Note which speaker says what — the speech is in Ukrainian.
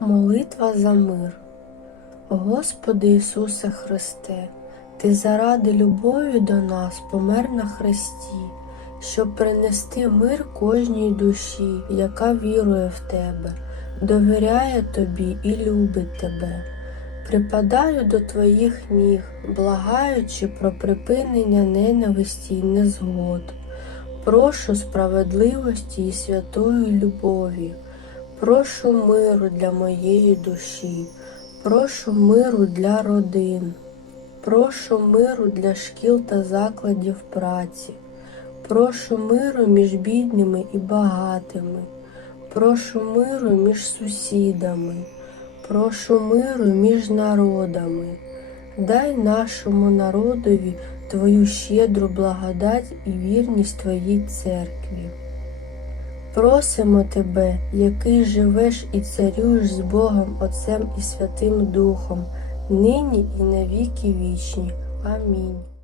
Speaker 1: Молитва за мир. Господи Ісусе Христе, Ти заради любові до нас помер на хресті, щоб принести мир кожній душі, яка вірує в Тебе, довіряє Тобі і любить Тебе. Припадаю до Твоїх ніг, благаючи про припинення ненависті й незгод. Прошу справедливості і святої любові. Прошу миру для моєї душі, прошу миру для родин, прошу миру для шкіл та закладів праці, прошу миру між бідними і багатими, прошу миру між сусідами, прошу миру між народами. Дай нашому народові Твою щедру благодать і вірність Твоїй церкві. Просимо Тебе, який живеш і царюєш з Богом Отцем і Святим Духом, нині і на віки вічні. Амінь.